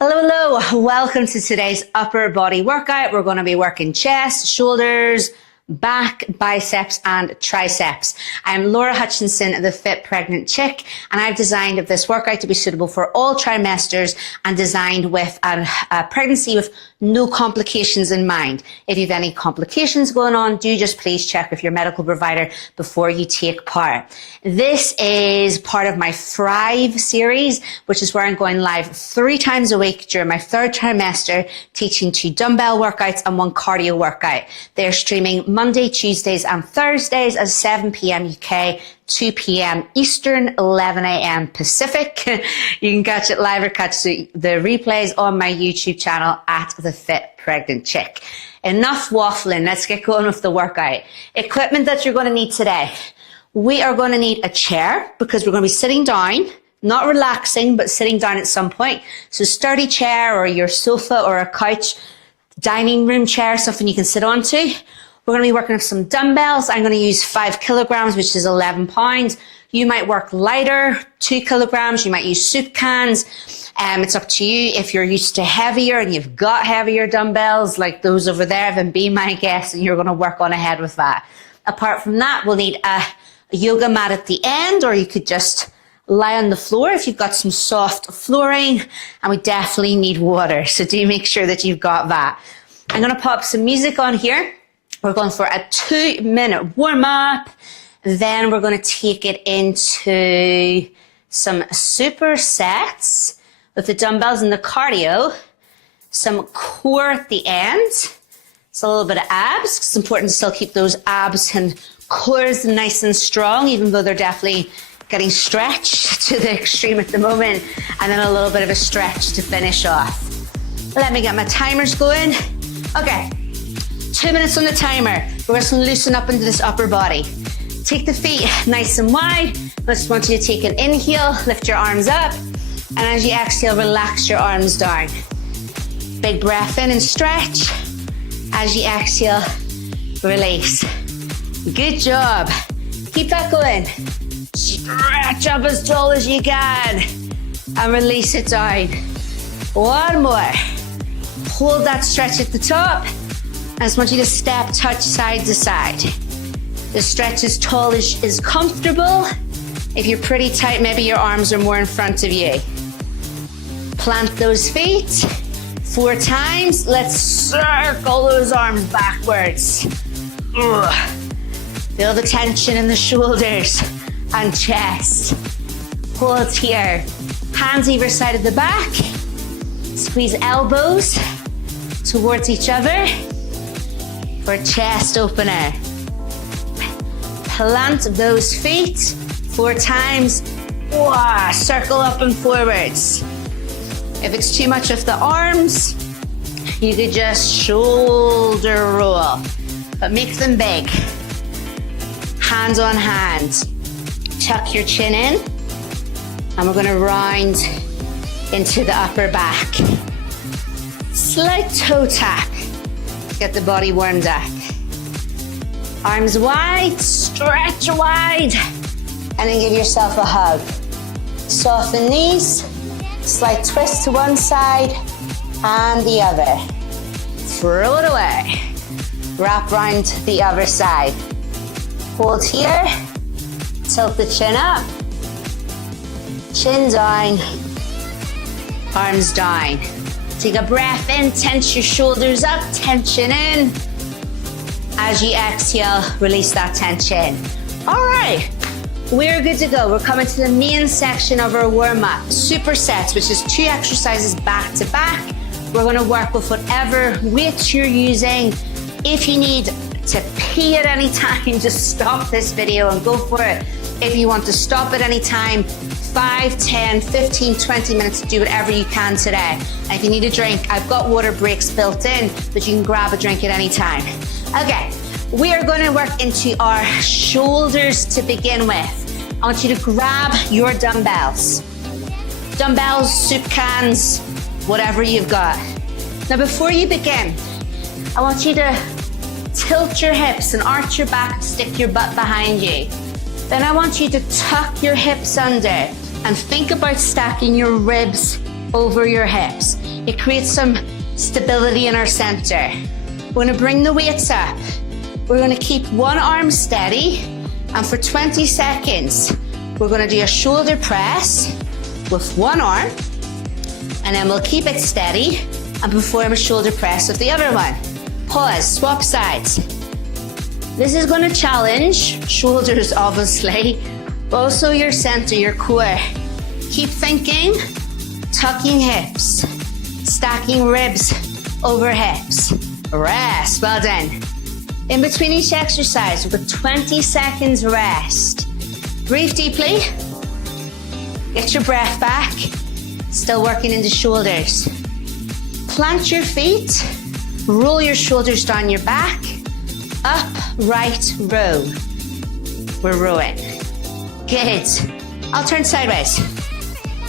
Hello, welcome to today's upper body workout. We're going to be working chest, shoulders, back, biceps and triceps. I'm Laura Hutchinson, the Fit Pregnant Chick, and I've designed this workout to be suitable for all trimesters and designed with a pregnancy with no complications in mind. If you have any complications going on, do just please check with your medical provider before you take part. This is part of my Thrive series, which is where I'm going live 3 times a week during my 3rd trimester, teaching 2 dumbbell workouts and 1 cardio workout. They're streaming Monday, Tuesdays and Thursdays at 7 p.m. UK, 2 p.m. Eastern, 11 a.m. Pacific. You can catch it live or catch the replays on my YouTube channel at The Fit Pregnant Chick. Enough waffling, let's get going with the workout. Equipment that you're going to need today. We are going to need a chair because we're going to be sitting down, not relaxing, but sitting down at some point. So sturdy chair or your sofa or a couch, dining room chair, something you can sit onto. We're going to be working with some dumbbells. I'm going to use 5 kilograms, which is 11 pounds. You might work lighter, 2 kilograms. You might use soup cans. It's up to you. If you're used to heavier and you've got heavier dumbbells like those over there, then be my guest and you're going to work on ahead with that. Apart from that, we'll need a yoga mat at the end, or you could just lie on the floor if you've got some soft flooring, and we definitely need water. So do make sure that you've got that. I'm going to pop some music on here. We're going for a 2-minute warm up. Then we're going to take it into some supersets with the dumbbells and the cardio, some core at the end. It's a little bit of abs. It's important to still keep those abs and cores nice and strong, even though they're definitely getting stretched to the extreme at the moment. And then a little bit of a stretch to finish off. Let me get my timers going. Okay, 2 minutes on the timer. We're just going to loosen up into this upper body. Take the feet nice and wide. I just want you to take an inhale, lift your arms up, and as you exhale, relax your arms down. Big breath in and stretch. As you exhale, release. Good job. Keep that going. Stretch up as tall as you can and release it down. One more. Hold that stretch at the top. I just want you to step, touch side to side. The stretch as tall as is comfortable. If you're pretty tight, maybe your arms are more in front of you. Plant those feet 4 times. Let's circle those arms backwards. Ugh. Feel the tension in the shoulders and chest. Hold here. Hands either side of the back. Squeeze elbows towards each other for a chest opener. Plant those feet 4 times. Whoa, circle up and forwards. If it's too much of the arms, you could just shoulder roll, but make them big. Hands on hands. Tuck your chin in, and we're going to round into the upper back. Slight toe tap. Get the body warmed up. Arms wide, stretch wide, and then give yourself a hug. Soften knees, slight twist to one side and the other. Throw it away. Wrap round the other side. Hold here, tilt the chin up, chin down, arms down. Take a breath in, tense your shoulders up, tension in. As you exhale, release that tension. All right, we're good to go. We're coming to the main section of our warm-up, supersets, which is 2 exercises back to back. We're gonna work with whatever weights you're using. If you need to pee at any time, just stop this video and go for it. If you want to stop at any time, 5, 10, 15, 20 minutes, do whatever you can today. And if you need a drink, I've got water breaks built in, but you can grab a drink at any time. Okay, we are going to work into our shoulders to begin with. I want you to grab your dumbbells. Dumbbells, soup cans, whatever you've got. Now before you begin, I want you to tilt your hips and arch your back and stick your butt behind you. Then I want you to tuck your hips under and think about stacking your ribs over your hips. It creates some stability in our center. We're gonna bring the weights up. We're gonna keep one arm steady, and for 20 seconds, we're gonna do a shoulder press with one arm, and then we'll keep it steady and perform a shoulder press with the other one. Pause, swap sides. This is gonna challenge shoulders, obviously, but also your center, your core. Keep thinking, tucking hips, stacking ribs over hips. Rest, well done. In between each exercise, we've got 20 seconds rest. Breathe deeply. Get your breath back. Still working into shoulders. Plant your feet. Roll your shoulders down your back. Up, right, row. We're rowing. Good. I'll turn sideways.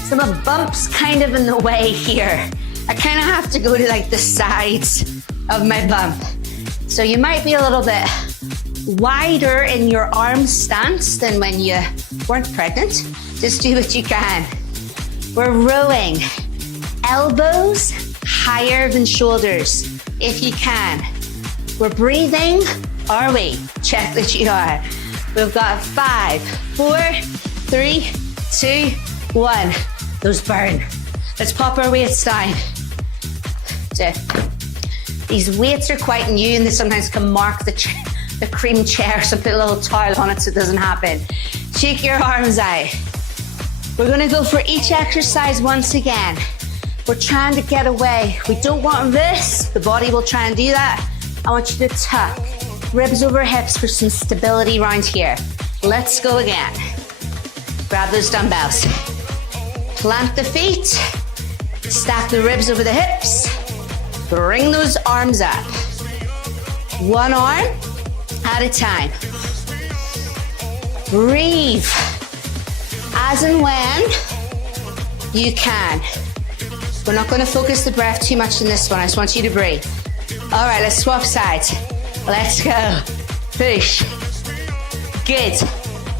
Some bumps kind of in the way here. I kind of have to go to like the sides of my bump. So you might be a little bit wider in your arm stance than when you weren't pregnant. Just do what you can. We're rowing. Elbows higher than shoulders, if you can. We're breathing, are we? Check that you are. We've got 5, 4, 3, 2, 1. Those burn. Let's pop our weights down. These weights are quite new and they sometimes can mark the cream chair, so put a little towel on it so it doesn't happen. Shake your arms out. We're gonna go for each exercise once again. We're trying to get away. We don't want this. The body will try and do that. I want you to tuck. Ribs over hips for some stability around here. Let's go again. Grab those dumbbells. Plant the feet. Stack the ribs over the hips. Bring those arms up. One arm at a time. Breathe. As and when you can. We're not going to focus the breath too much in this one. I just want you to breathe. All right, let's swap sides. Let's go. Push. Good.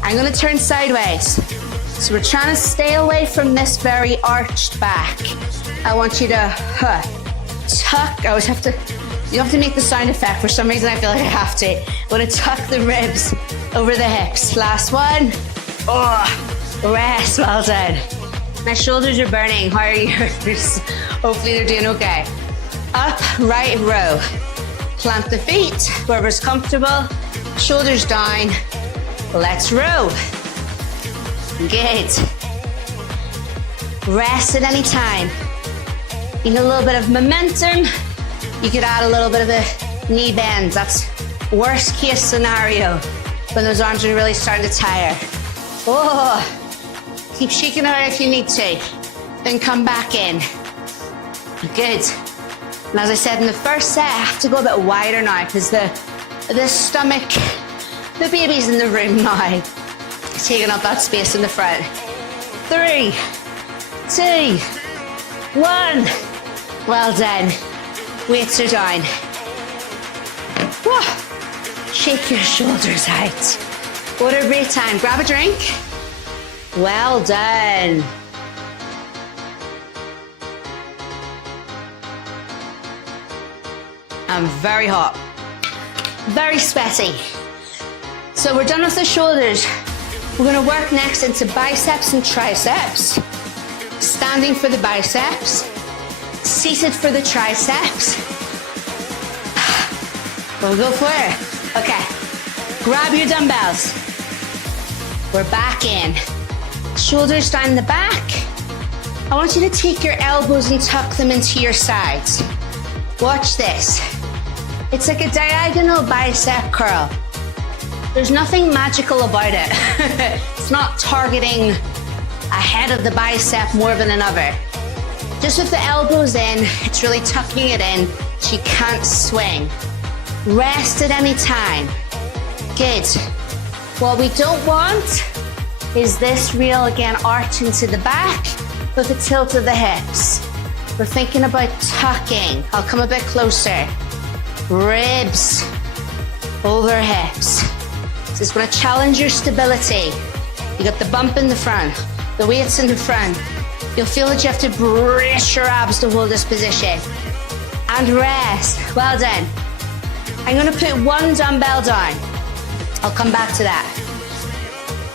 I'm going to turn sideways. So we're trying to stay away from this very arched back. I want you to tuck. I always have to, you have to make the sound effect. For some reason, I feel like I have to. I want to tuck the ribs over the hips. Last one. Oh, rest. Well done. My shoulders are burning. How are yours? Hopefully they're doing okay. Up, right row. Plant the feet wherever's comfortable. Shoulders down. Let's row. Good. Rest at any time. You need a little bit of momentum. You could add a little bit of a knee bend. That's worst case scenario when those arms are really starting to tire. Oh, keep shaking it out if you need to. Then come back in. Good. And as I said in the first set, I have to go a bit wider now because the stomach, the baby's in the room now, taking up that space in the front. 3, 2, 1. Well done. Weights are down. Whoa. Shake your shoulders out. What a great time. Grab a drink. Well done. I'm very hot. Very sweaty. So we're done with the shoulders. We're gonna work next into biceps and triceps. Standing for the biceps. Seated for the triceps. We'll go for it. Okay. Grab your dumbbells. We're back in. Shoulders down the back. I want you to take your elbows and tuck them into your sides. Watch this. It's like a diagonal bicep curl. There's nothing magical about it. It's not targeting a head of the bicep more than another. Just with the elbows in, it's really tucking it in so you can't swing. Rest at any time. Good. What we don't want is this real, again, arch into the back with a tilt of the hips. We're thinking about tucking. I'll come a bit closer. Ribs over hips. This is going to challenge your stability. You got the bump in the front, the weights in the front. You'll feel that you have to brace your abs to hold this position. And rest. Well done. I'm gonna put one dumbbell down. I'll come back to that.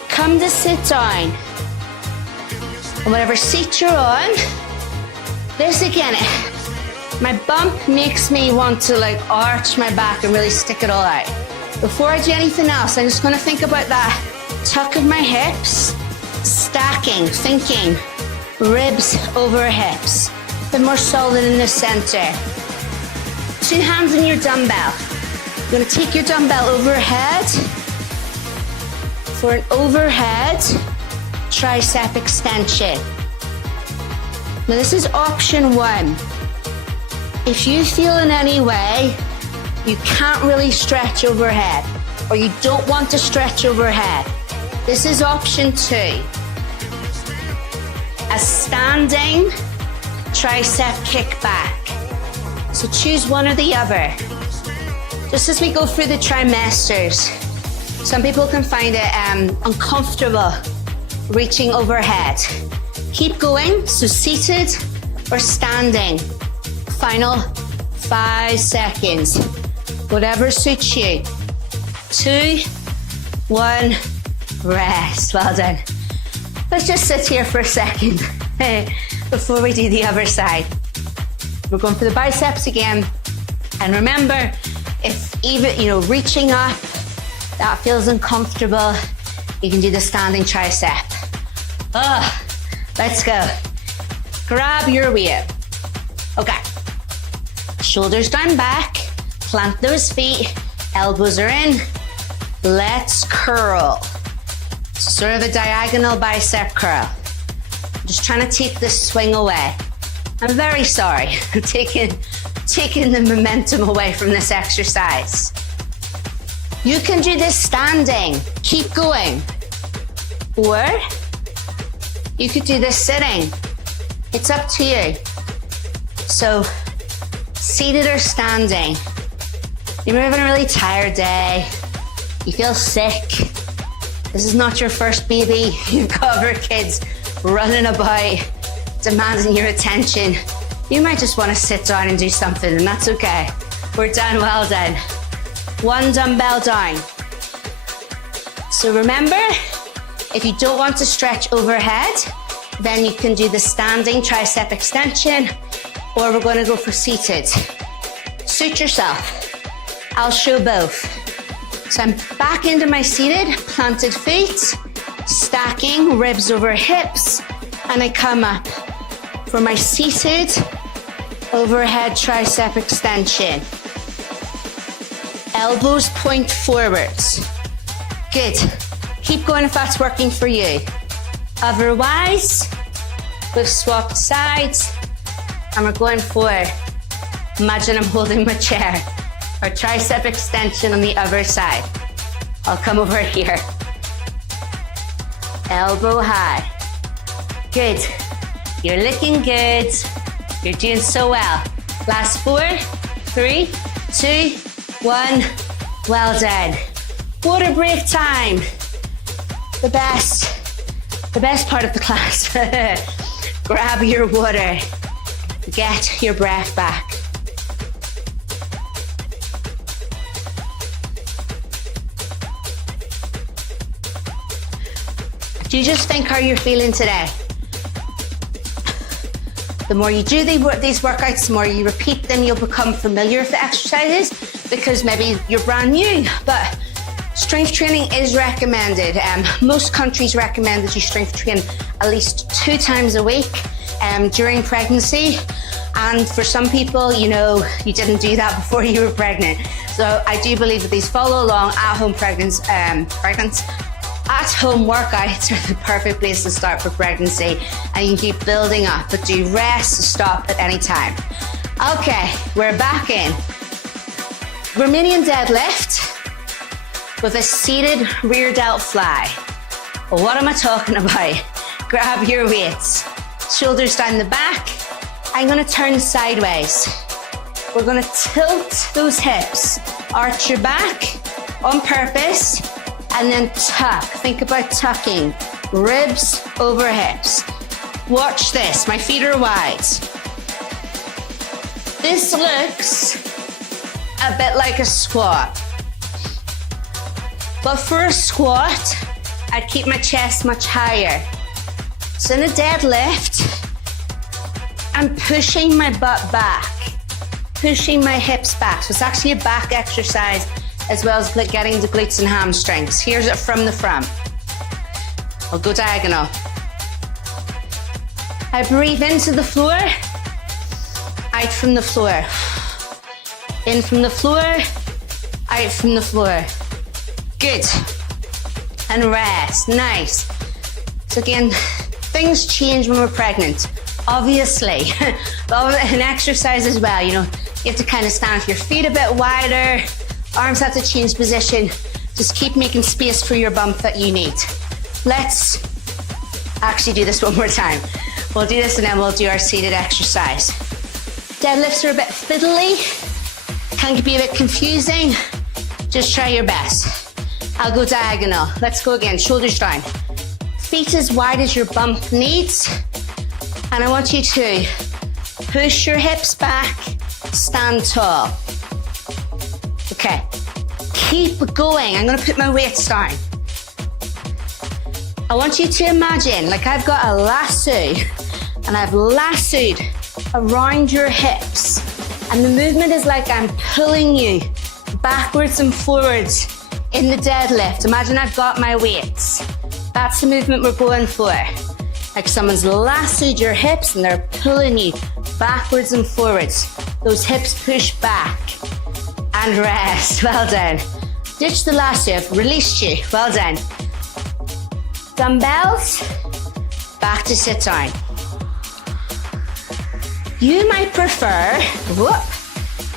Come to sit down. And whatever seat you're on, this again, my bump makes me want to like arch my back and really stick it all out. Before I do anything else, I'm just gonna think about that tuck of my hips, stacking, thinking, ribs over hips, a bit more solid in the center. 2 hands on your dumbbell. You're gonna take your dumbbell overhead for an overhead tricep extension. Now this is option 1. If you feel in any way you can't really stretch overhead or you don't want to stretch overhead, this is option 2. A standing tricep kickback. So choose one or the other. Just as we go through the trimesters, some people can find it uncomfortable reaching overhead. Keep going, so seated or standing. Final 5 seconds. Whatever suits you. 2, 1, rest. Well done. Let's just sit here for a second before we do the other side. We're going for the biceps again. And remember, if even, reaching up, that feels uncomfortable, you can do the standing tricep. Let's go. Grab your weight. Okay. Shoulders down back, plant those feet, elbows are in. Let's curl. Sort of a diagonal bicep curl. I'm just trying to take this swing away. I'm very sorry, I'm taking the momentum away from this exercise. You can do this standing, keep going. Or you could do this sitting. It's up to you. So, seated or standing. You're having a really tired day. You feel sick. This is not your first baby. You've got other kids running about, demanding your attention. You might just want to sit down and do something, and that's okay. We're done, well done. 1 dumbbell down. So remember, if you don't want to stretch overhead, then you can do the standing tricep extension, or we're going to go for seated. Suit yourself. I'll show both. So I'm back into my seated, planted feet, stacking, ribs over hips, and I come up for my seated overhead tricep extension. Elbows point forwards. Good. Keep going if that's working for you. Otherwise, we've swapped sides and we're going for, imagine I'm holding my chair, or tricep extension on the other side. I'll come over here. Elbow high. Good. You're looking good. You're doing so well. Last 4, 3, 2, 1. Well done. Water break time. The best part of the class. Grab your water. Get your breath back. Do you just think how you're feeling today? The more you do these workouts, the more you repeat them, you'll become familiar with the exercises, because maybe you're brand new, but strength training is recommended. Most countries recommend that you strength train at least 2 times a week during pregnancy. And for some people, you didn't do that before you were pregnant. So I do believe that these follow along at-home at-home workouts are the perfect place to start for pregnancy, and you can keep building up, but do rest, stop at any time. Okay, we're back in. Romanian deadlift with a seated rear delt fly. Well, what am I talking about? Grab your weights. Shoulders down the back. I'm gonna turn sideways. We're gonna tilt those hips. Arch your back on purpose, and then tuck. Think about tucking. Ribs over hips. Watch this, my feet are wide. This looks a bit like a squat. But for a squat, I'd keep my chest much higher. So in a deadlift, I'm pushing my butt back, pushing my hips back. So it's actually a back exercise as well as getting the glutes and hamstrings. Here's it from the front. I'll go diagonal. I breathe into the floor, out from the floor. In from the floor, out from the floor. Good. And rest, nice. So again, things change when we're pregnant, obviously. But in exercise as well, you know, you have to kind of stand with your feet a bit wider, arms have to change position. Just keep making space for your bump that you need. Let's actually do this one more time. We'll do this and then we'll do our seated exercise. Deadlifts are a bit fiddly, can be a bit confusing. Just try your best. I'll go diagonal. Let's go again, shoulders down. Feet as wide as your bump needs. And I want you to push your hips back, stand tall. Okay, keep going. I'm gonna put my weights down. I want you to imagine like I've got a lasso and I've lassoed around your hips. And the movement is like I'm pulling you backwards and forwards in the deadlift. Imagine I've got my weights. That's the movement we're going for. Like someone's lassoed your hips and they're pulling you backwards and forwards. Those hips push back and rest. Well done. Ditch the lasso, I've released you. Well done. Dumbbells, back to sit down. You might prefer, whoop,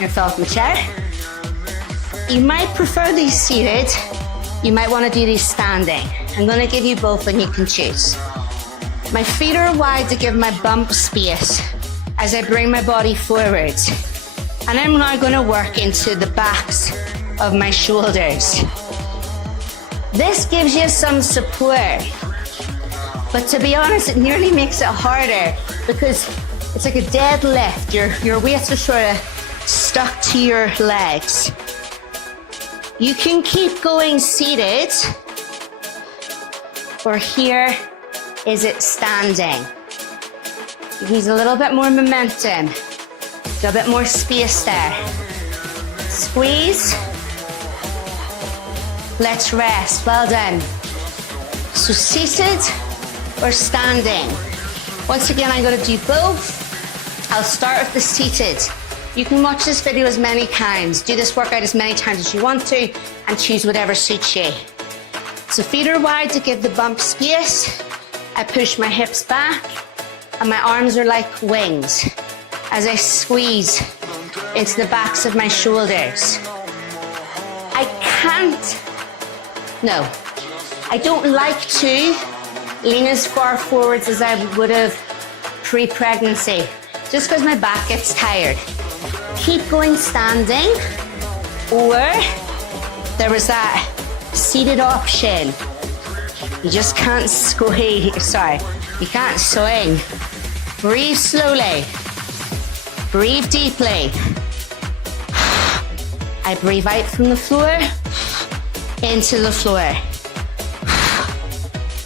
you fell off my chair. You might prefer these seated. You might want to do these standing. I'm going to give you both and you can choose. My feet are wide to give my bump space as I bring my body forward. And I'm now going to work into the backs of my shoulders. This gives you some support. But to be honest, it nearly makes it harder because it's like a deadlift. Your weights are sort of stuck to your legs. You can keep going seated, or here is it standing. You need a little bit more momentum, a bit more space there. Squeeze. Let's rest. Well done. So seated or standing. Once again, I'm going to do both. I'll start with the seated. You can watch this video as many times, do this workout as many times as you want to, and choose whatever suits you. So feet are wide to give the bump space. I push my hips back, and my arms are like wings as I squeeze into the backs of my shoulders. I don't like to lean as far forwards as I would have pre-pregnancy, just because my back gets tired. Keep going standing, or there was that seated option. You just can't squeeze, you can't swing. Breathe slowly, breathe deeply. I breathe out from the floor, into the floor.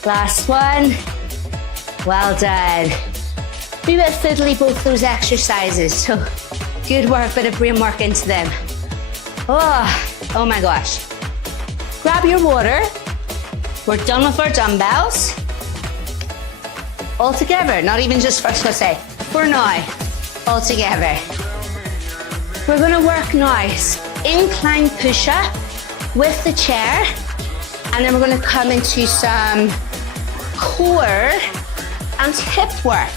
Last one. Well done. Be a bit fiddly, both those exercises. So good work, bit of brain work into them. Oh my gosh. Grab your water. We're done with our dumbbells. All together, not even just for now. All together. We're gonna work now. Incline push-up with the chair. And then we're gonna come into some core and hip work.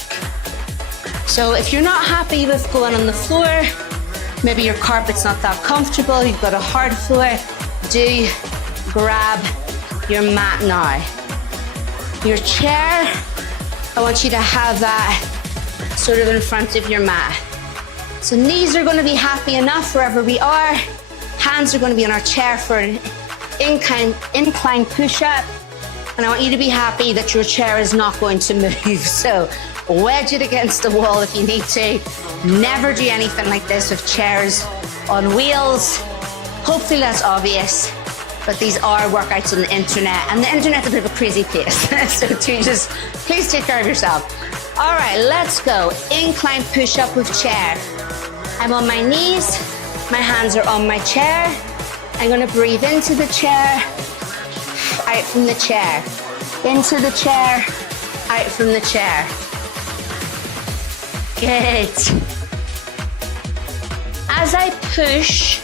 So if you're not happy with going on the floor, maybe your carpet's not that comfortable, you've got a hard floor, do grab your mat now. Your chair, I want you to have that sort of in front of your mat. So knees are going to be happy enough wherever we are. Hands are going to be on our chair for an incline push-up. And I want you to be happy that your chair is not going to move. So wedge it against the wall if you need to. Never do anything like this with chairs on wheels. Hopefully that's obvious, but these are workouts on the internet, and the internet's a bit of a crazy place. So please take care of yourself. All right, let's go. Incline push-up with chair. I'm on my knees, my hands are on my chair. I'm gonna breathe into the chair, out from the chair. Into the chair, out from the chair. Good. As I push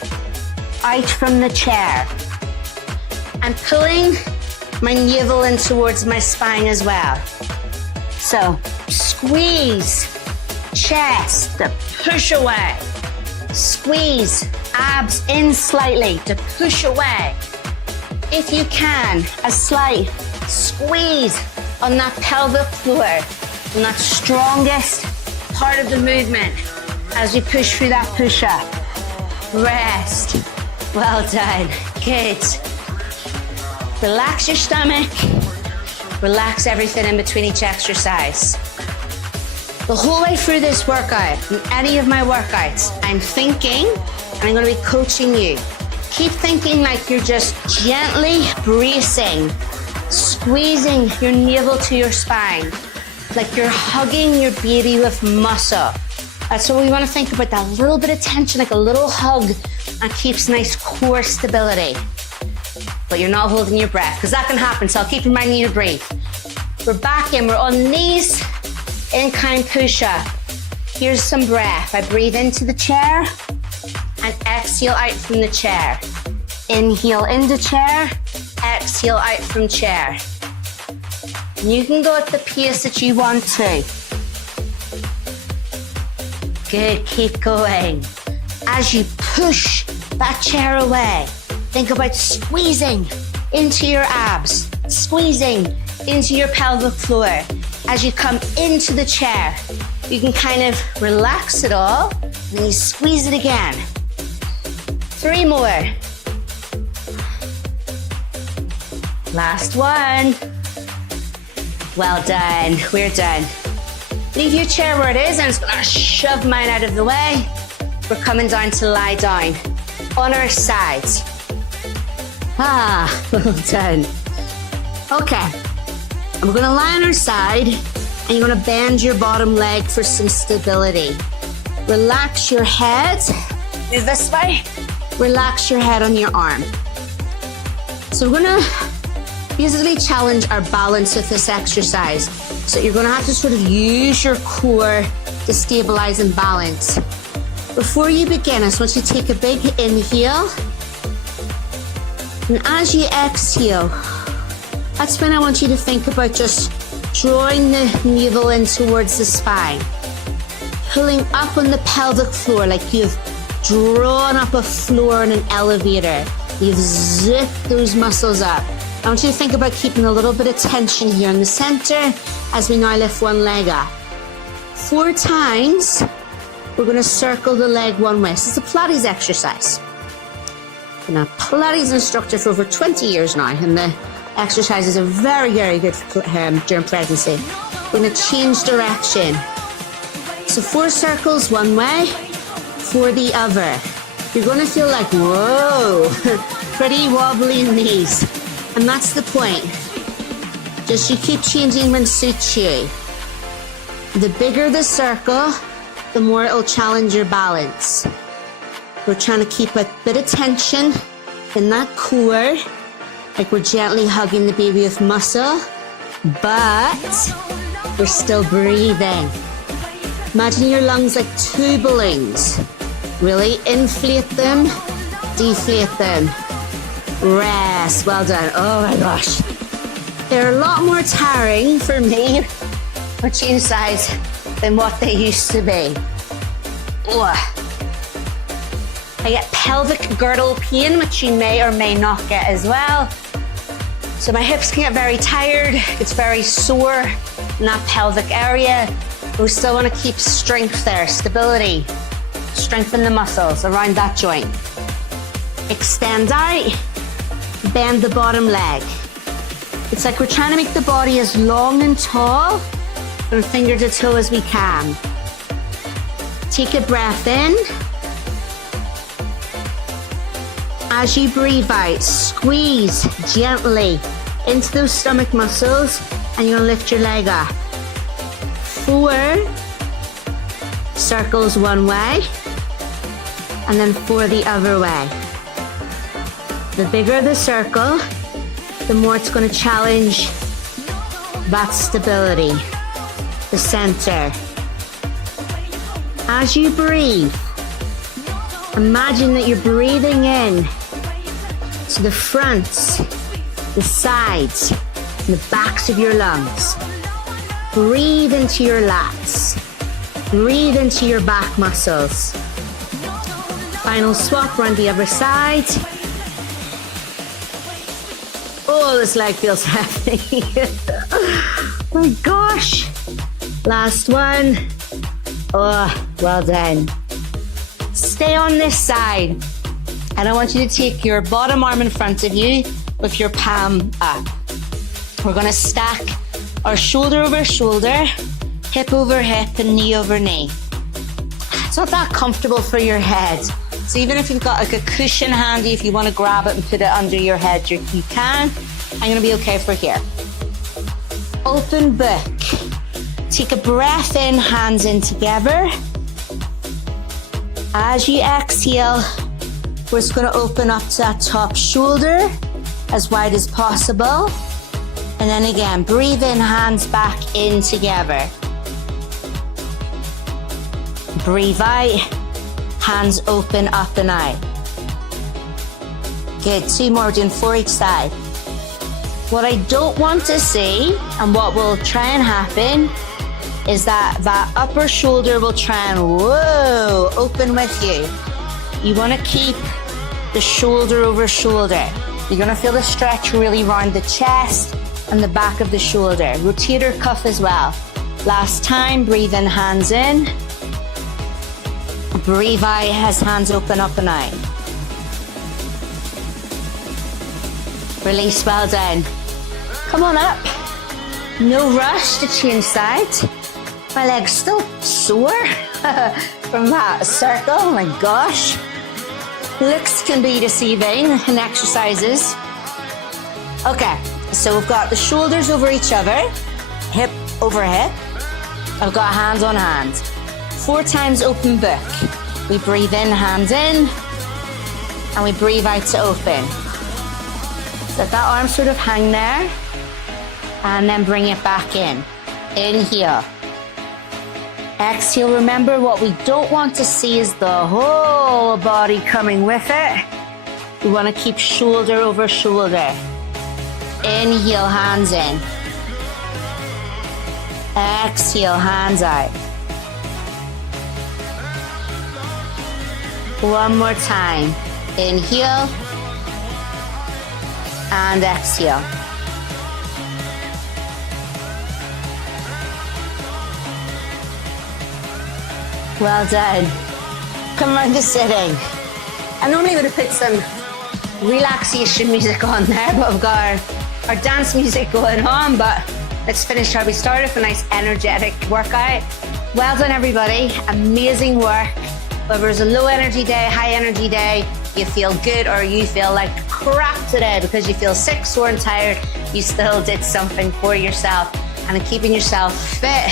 out from the chair, I'm pulling my navel in towards my spine as well. So squeeze, chest to push away. Squeeze, abs in slightly to push away. If you can, a slight squeeze on that pelvic floor, on that strongest part of the movement as we push through that push-up. Rest. Well done. Good. Relax your stomach. Relax everything in between each exercise. The whole way through this workout, in any of my workouts, I'm thinking, and I'm going to be coaching you. Keep thinking like you're just gently bracing, squeezing your navel to your spine, like you're hugging your baby with muscle. That's what we want to think about, that little bit of tension, like a little hug, and keeps nice core stability. But you're not holding your breath, because that can happen, so I'll keep reminding you to breathe. We're back in, we're on knees, incline push-up. Here's some breath. I breathe into the chair and exhale out from the chair. Inhale into chair, exhale out from chair. You can go at the pace that you want to. Good, keep going. As you push that chair away, think about squeezing into your abs, squeezing into your pelvic floor. As you come into the chair, you can kind of relax it all, and then you squeeze it again. 3 more. Last one. Well done, we're done. Leave your chair where it is. I'm just gonna shove mine out of the way. We're coming down to lie down on our sides. Well done. Okay, and we're gonna lie on our side, and you're gonna bend your bottom leg for some stability. Relax your head. Move this way. Relax your head on your arm. So we're gonna basically challenge our balance with this exercise. So you're gonna have to sort of use your core to stabilize and balance. Before you begin, I just want you to take a big inhale. And as you exhale, that's when I want you to think about just drawing the navel in towards the spine. Pulling up on the pelvic floor like you've drawn up a floor in an elevator. You've zipped those muscles up. I want you to think about keeping a little bit of tension here in the center as we now lift one leg up. 4 times, we're gonna circle the leg one way. This is a Pilates exercise. I'm a Pilates instructor for over 20 years now, and the exercises are very, very good for, during pregnancy. We're gonna change direction. So 4 circles one way, 4 the other. You're gonna feel like, whoa, pretty wobbly knees. And that's the point. Just you keep changing when suits you. The bigger the circle, the more it'll challenge your balance. We're trying to keep a bit of tension in that core, like we're gently hugging the baby with muscle, but we're still breathing. Imagine your lungs like 2 balloons. Really inflate them, deflate them. Rest, well done. Oh my gosh. They're a lot more tiring for me for change size than what they used to be. Ugh. I get pelvic girdle pain, which you may or may not get as well. So my hips can get very tired. It's very sore in that pelvic area. But we still want to keep strength there, stability. Strengthen the muscles around that joint. Extend out. Bend the bottom leg. It's like we're trying to make the body as long and tall from finger to toe as we can. Take a breath in. As you breathe out, squeeze gently into those stomach muscles and you'll lift your leg up. 4 circles one way and then 4 the other way. The bigger the circle, the more it's going to challenge that stability, the center. As you breathe, imagine that you're breathing in to the fronts, the sides, and the backs of your lungs. Breathe into your lats. Breathe into your back muscles. Final swap around the other side. Oh, this leg feels heavy. My gosh. Last one. Oh, well done. Stay on this side. And I want you to take your bottom arm in front of you with your palm up. We're going to stack our shoulder over shoulder, hip over hip, and knee over knee. It's not that comfortable for your head. So even if you've got like a cushion handy, if you want to grab it and put it under your head, you can. I'm going to be okay for here. Open book. Take a breath in, hands in together. As you exhale, we're just going to open up to that top shoulder as wide as possible. And then again, breathe in, hands back in together. Breathe out, hands open up and out. Good, 2 more, doing 4 each side. What I don't want to see, and what will try and happen, is that upper shoulder will try and, whoa, open with you. You want to keep the shoulder over shoulder. You're going to feel the stretch really around the chest and the back of the shoulder. Rotator cuff as well. Last time, breathe in, hands in. Breathe out as hands open up and out. Release, well done. Come on up. No rush to change sides. My leg's still sore from that circle, oh my gosh. Looks can be deceiving in exercises. Okay, so we've got the shoulders over each other, hip over hip. I've got hands on hands. 4 times open book. We breathe in, hands in, and we breathe out to open. Let that arm sort of hang there, and then bring it back in. Inhale. Exhale. Remember, what we don't want to see is the whole body coming with it. We want to keep shoulder over shoulder. Inhale, hands in. Exhale, hands out. One more time. Inhale and exhale. Well done. Come around to sitting. I normally would have put some relaxation music on there, but we've got our dance music going on, but let's finish how we started with a nice energetic workout. Well done, everybody. Amazing work. Whether it's a low energy day, high energy day, you feel good or you feel like crap today because you feel sick, sore and tired, you still did something for yourself and keeping yourself fit,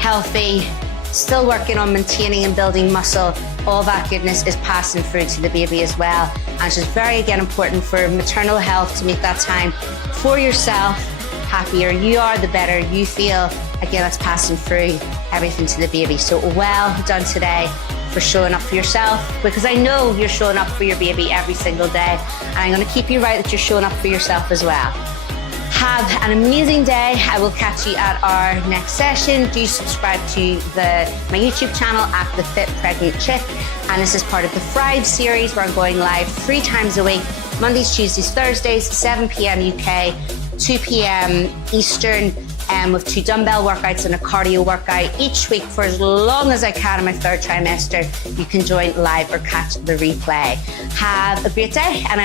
healthy, still working on maintaining and building muscle. All that goodness is passing through to the baby as well. And it's just very, again, important for maternal health to make that time for yourself. Happier you are, the better you feel. Again, that's passing through everything to the baby. So well done today for showing up for yourself, because I know you're showing up for your baby every single day. And I'm going to keep you right that you're showing up for yourself as well. Have an amazing day. I will catch you at our next session. Do subscribe to my YouTube channel at The Fit Pregnant Chick. And this is part of the Thrive series where I'm going live 3 times a week, Mondays, Tuesdays, Thursdays, 7 p.m. UK, 2 p.m. Eastern, with 2 dumbbell workouts and a cardio workout each week for as long as I can in my 3rd trimester. You can join live or catch the replay. Have a great day, and I will